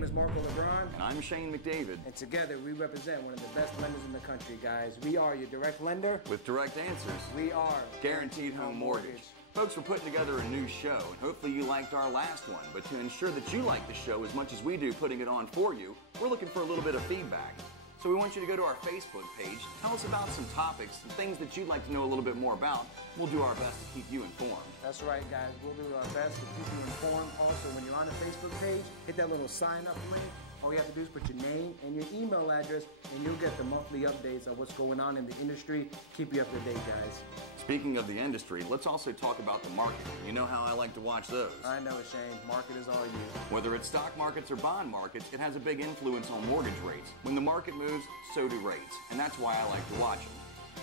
name is Marco LeBron. And I'm Shane McDavid. And together we represent one of the best lenders in the country, guys. We are your direct lender. With direct answers. We are Guaranteed Home Mortgage. Folks, we're putting together a new show, and hopefully you liked our last one. But to ensure that you like the show as much as we do putting it on for you, we're looking for a little bit of feedback. So we want you to go to our Facebook page, tell us about some topics and things that you'd like to know a little bit more about. We'll do our best to keep you informed. That's right, guys. We'll do our best to keep you informed. Also, when you're on the Facebook page, hit that little sign up link. All you have to do is put your name and your email address, and you'll get the monthly updates of what's going on in the industry. Keep you up to date, guys. Speaking of the industry, let's also talk about the market. You know how I like to watch those. I know it, Shane. Market is all you. Whether it's stock markets or bond markets, it has a big influence on mortgage rates. When the market moves, so do rates. And that's why I like to watch them.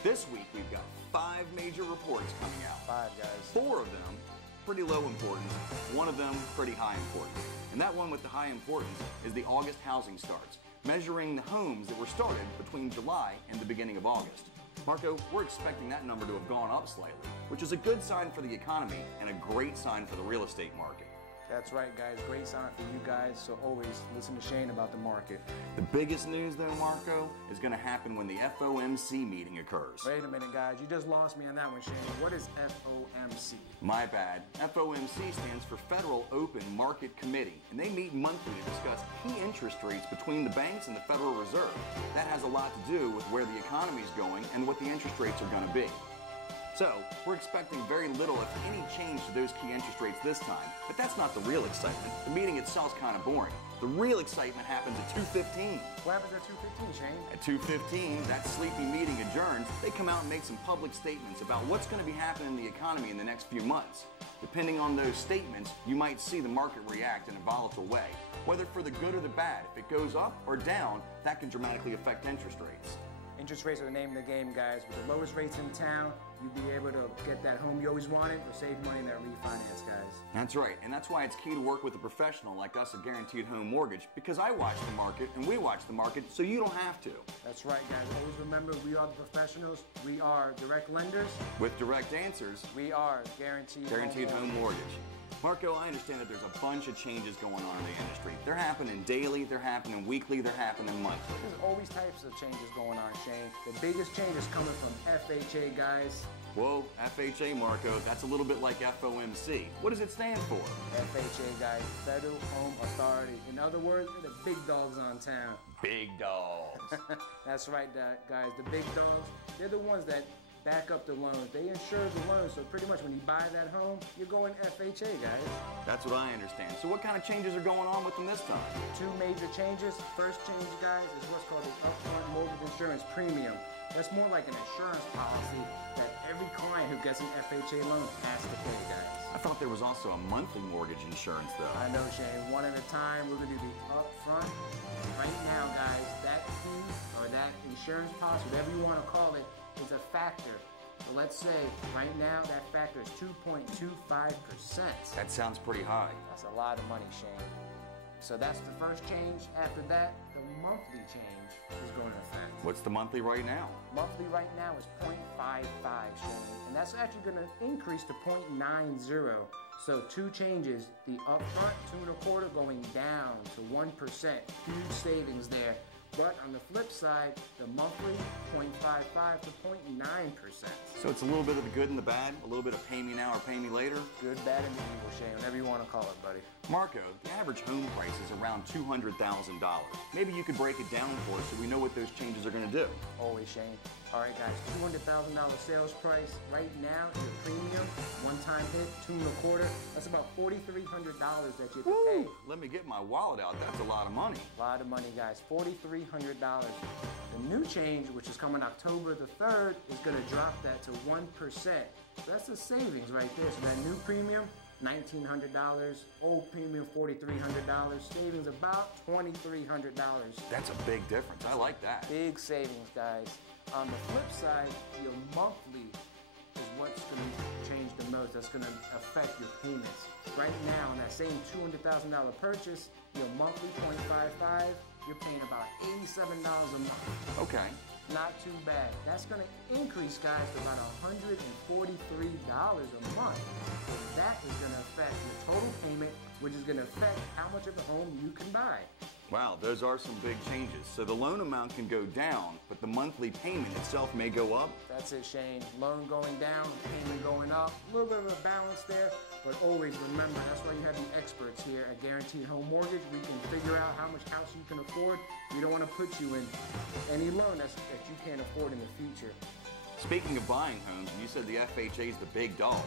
This week, we've got 5 major reports coming out. 5, guys. 4 of them, pretty low importance. 1 of them, pretty high importance. And that one with the high importance is the August housing starts, measuring the homes that were started between July and the beginning of August. Marco, we're expecting that number to have gone up slightly, which is a good sign for the economy and a great sign for the real estate market. That's right, guys. Great sign for you guys. So always listen to Shane about the market. The biggest news, though, Marco, is going to happen when the FOMC meeting occurs. Wait a minute, guys. You just lost me on that one, Shane. What is FOMC? My bad. FOMC stands for Federal Open Market Committee, and they meet monthly to discuss key interest rates between the banks and the Federal Reserve. That has a lot to do with where the economy is going and what the interest rates are going to be. So, we're expecting very little, if any, change to those key interest rates this time. But that's not the real excitement. The meeting itself's kind of boring. The real excitement happens at 2:15. What happens at 2:15, Shane? At 2:15, that sleepy meeting adjourns. They come out and make some public statements about what's going to be happening in the economy in the next few months. Depending on those statements, you might see the market react in a volatile way. Whether for the good or the bad, if it goes up or down, that can dramatically affect interest rates. Interest rates are the name of the game, guys. With the lowest rates in town, you'll be able to get that home you always wanted or save money in that refinance, guys. That's right, and that's why it's key to work with a professional like us at Guaranteed Home Mortgage, because I watch the market and we watch the market so you don't have to. That's right, guys. Always remember, we are the professionals. We are direct lenders. With direct answers, we are Guaranteed Home Mortgage. Marco, I understand that there's a bunch of changes going on in the industry. They're happening daily, they're happening weekly, they're happening monthly. There's always types of changes going on, Shane. The biggest change is coming from FHA, guys. Whoa, FHA, Marco, that's a little bit like FOMC. What does it stand for? FHA, guys, Federal Home Authority. In other words, they're the big dogs on town. Big dogs. That's right, guys. The big dogs, they're the ones that back up the loans. They insure the loans, so pretty much when you buy that home, you're going FHA, guys. That's what I understand. So what kind of changes are going on with them this time? 2 major changes. First change, guys, is what's called the upfront mortgage insurance premium. That's more like an insurance policy that every client who gets an FHA loan has to pay, guys. I thought there was also a monthly mortgage insurance, though. I know, Shane. One at a time. We're going to do the upfront. Right now, guys, that fee or that insurance policy, whatever you want to call it, is a factor. So let's say right now that factor is 2.25%. That sounds pretty high. That's a lot of money, Shane. So that's the first change. After that, the monthly change is going to effect. What's the monthly right now? Monthly right now is 0.55, Shane. And that's actually going to increase to 0.90. So 2 changes. The upfront 2 1/4 going down to 1%. Huge savings there. But on the flip side, the monthly 0.55 to 0.9%. So it's a little bit of the good and the bad, a little bit of pay me now or pay me later? Good, bad, and the evil, Shane, whatever you want to call it, buddy. Marco, the average home price is around $200,000. Maybe you could break it down for us so we know what those changes are going to do. Always, Shane. All right, guys, $200,000 sales price. Right now, your premium, one-time hit, 2 1/4. That's about $4,300 that you have to pay. Let me get my wallet out. That's a lot of money. A lot of money, guys. $4,300. The new change, which is coming October the 3rd, is going to drop that to 1%. So that's the savings right there. So that new premium, $1,900. Old premium, $4,300. Savings about $2,300. That's a big difference. I like that. Big savings, guys. On the flip side, your monthly is what's going to change the most. That's going to affect your payments. Right now, on that same $200,000 purchase, your monthly 0.55, you're paying about $87 a month. Okay. Not too bad. That's going to increase, guys, to about $143 a month. So that is going to affect your total payment, which is going to affect how much of a home you can buy. Wow, those are some big changes. So the loan amount can go down, but the monthly payment itself may go up? That's it, Shane. Loan going down, payment going up. A little bit of a balance there, but always remember, that's why you have the experts here at Guaranteed Home Mortgage. We can figure out how much house you can afford. We don't want to put you in any loan that you can't afford in the future. Speaking of buying homes, you said the FHA is the big dog.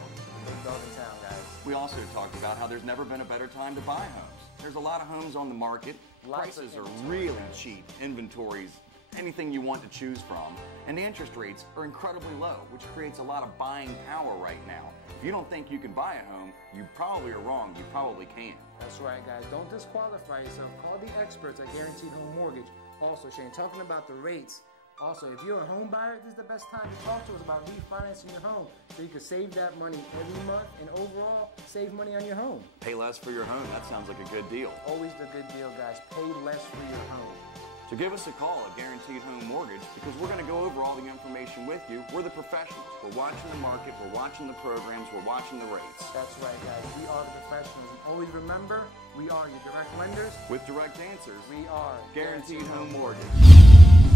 Big dog in town, guys. We also talked about how there's never been a better time to buy homes. There's a lot of homes on the market. Prices are really cheap. Inventories, anything you want to choose from. And the interest rates are incredibly low, which creates a lot of buying power right now. If you don't think you can buy a home, you probably are wrong. You probably can. That's right, guys. Don't disqualify yourself. Call the experts at Guaranteed Home Mortgage. Also, Shane, talking about the rates. Also, if you're a home buyer, this is the best time to talk to us about refinancing your home so you can save that money every month and overall save money on your home. Pay less for your home. That sounds like a good deal. Always the good deal, guys. Pay less for your home. So give us a call at Guaranteed Home Mortgage because we're going to go over all the information with you. We're the professionals. We're watching the market. We're watching the programs. We're watching the rates. That's right, guys. We are the professionals. And always remember, we are your direct lenders. With direct answers, We are Guaranteed Home Mortgage.